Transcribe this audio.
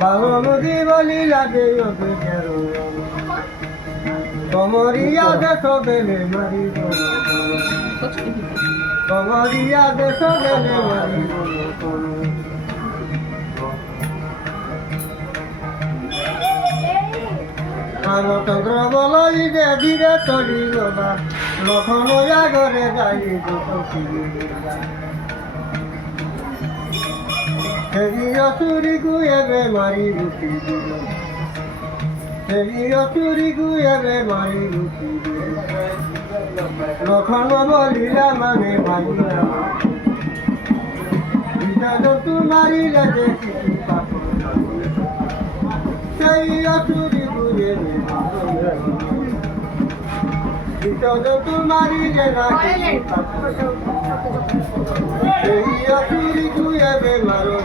বাহুমুখী বলি লাগে ওকে কেরো কমরিয়া দেশ দেলে মারিব কমরিয়া দেশ দেলে মারিব রামচন্দ্র বলই যে ধীরে চলি গলা লক্ষণ ঘরে যাই সেই অসুরিকু এবে মারি রুটি দিল সেই অসুরিকু এবে মারি রুটি দিল লক্ষণ বলিলা মানে ভাগিলা বিজতু মারিলে যে কিছু পাপ সেই অসুরিকু এবে বিজতু মারিলে না কিছু পাপ সেই অসুরিকু এবে মারো